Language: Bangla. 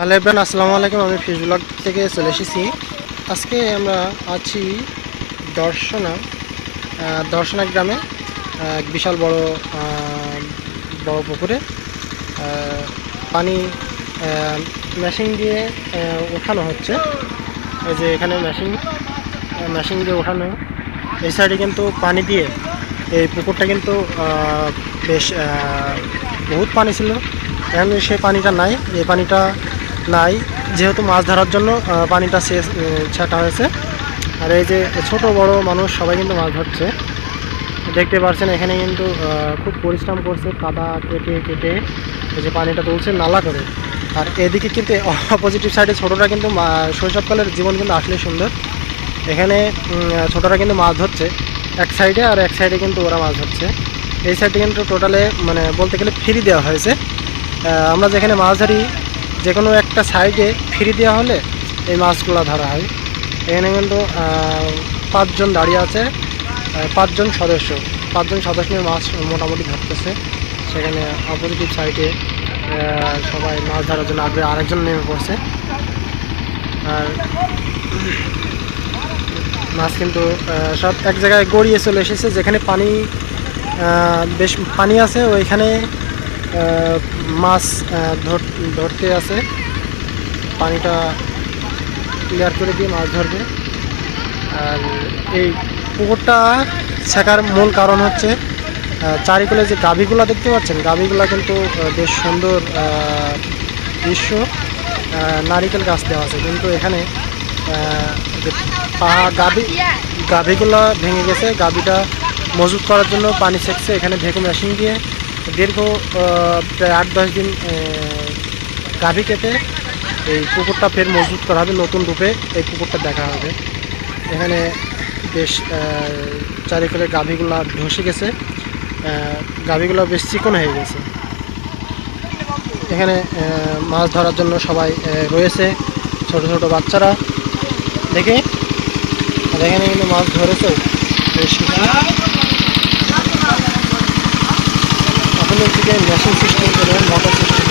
হ্যালো এভরিওয়ান, আসসালামু আলাইকুম। আমি ফিশ ব্লগ থেকে চলে এসেছি। আজকে আমরা আছি দর্শনা দর্শনা গ্রামে। এক বিশাল বড় বড় পুকুরে পানি মেশিন দিয়ে ওঠানো হচ্ছে। এই যে এখানে মেশিন দিয়ে ওঠানো। এই সাইডে কিন্তু পানি দিয়ে এই পুকুরটা কিন্তু বেশ বহুত পানি ছিল। এখন সেই পানিটা নাই, এই পানিটা নাই যেহেতু মাছ ধরার জন্য পানিটা ছাঁটা হয়েছে। আর এই যে ছোট বড় মানুষ সবাই কিন্তু মাছ ধরছে, দেখতে পাচ্ছেন। এখানে কিন্তু খুব পরিশ্রম করছে, কাদা কেটে কেটে এই যে পানিটা তুলছে নালা করে। আর এদিকে কিন্তু অপোজিটিভ সাইডে ছোটরা কিন্তু শৈশবকালের জীবন কিন্তু আসলে সুন্দর। এখানে ছোটরা কিন্তু মাছ ধরছে এক সাইডে, আর এক সাইডে কিন্তু ওরা মাছ ধরছে। এই সাইডে কিন্তু টোটালে মানে বলতে গেলে ফ্রি দেওয়া হয়েছে। আমরা যেখানে মাছ ধরি যে কোনো একটা সাইডে ফ্রি দেওয়া হলে এই মাছগুলো ধরা হয়। এখানে কিন্তু 5 জন দাঁড়িয়ে আছে, 5 জন সদস্য নিয়ে মাছ মোটামুটি ধরতেছে। সেখানে অপোজিটিভ সাইডে সবাই মাছ ধরার জন্য আগ্রহে আরেকজন নেমে পড়ছে। আর মাছ কিন্তু সব এক জায়গায় গড়িয়ে চলে এসেছে। যেখানে পানি বেশ পানি আছে ওইখানে মাছ ধরতে আছে। পানিটা ক্লিয়ার করে দিয়ে মাছ ধরবে। আর এই পুকুরটা ছেঁকার মূল কারণ হচ্ছে চারিকুলে যে গাভীগুলো দেখতে পাচ্ছেন, গাভীগুলো কিন্তু বেশ সুন্দর দৃশ্য। নারিকেল গাছ দেওয়া আছে, কিন্তু এখানে যে গাভীগুলো ভেঙে গেছে। গাভীটা মজুত করার জন্য পানি সেঁকছে এখানে ভেকু মেশিন দিয়ে। দীর্ঘ প্রায় 8-10 দিন গাভী কেটে এই পুকুরটা ফের মজবুত করা হবে, নতুন রূপে এই পুকুরটা দেখা হবে। এখানে বেশ চারিকুলে গাভীগুলো ধসে গেছে, গাভীগুলো বেশ চিকন হয়ে গেছে। এখানে মাছ ধরার জন্য সবাই রয়েছে, ছোট ছোট বাচ্চারা দেখে। আর এখানে কিন্তু মাছ ধরেছে বেশ কিছু। আপনাদের দিকে মেশিন সিস্টেম করে মোটর সিস্টেম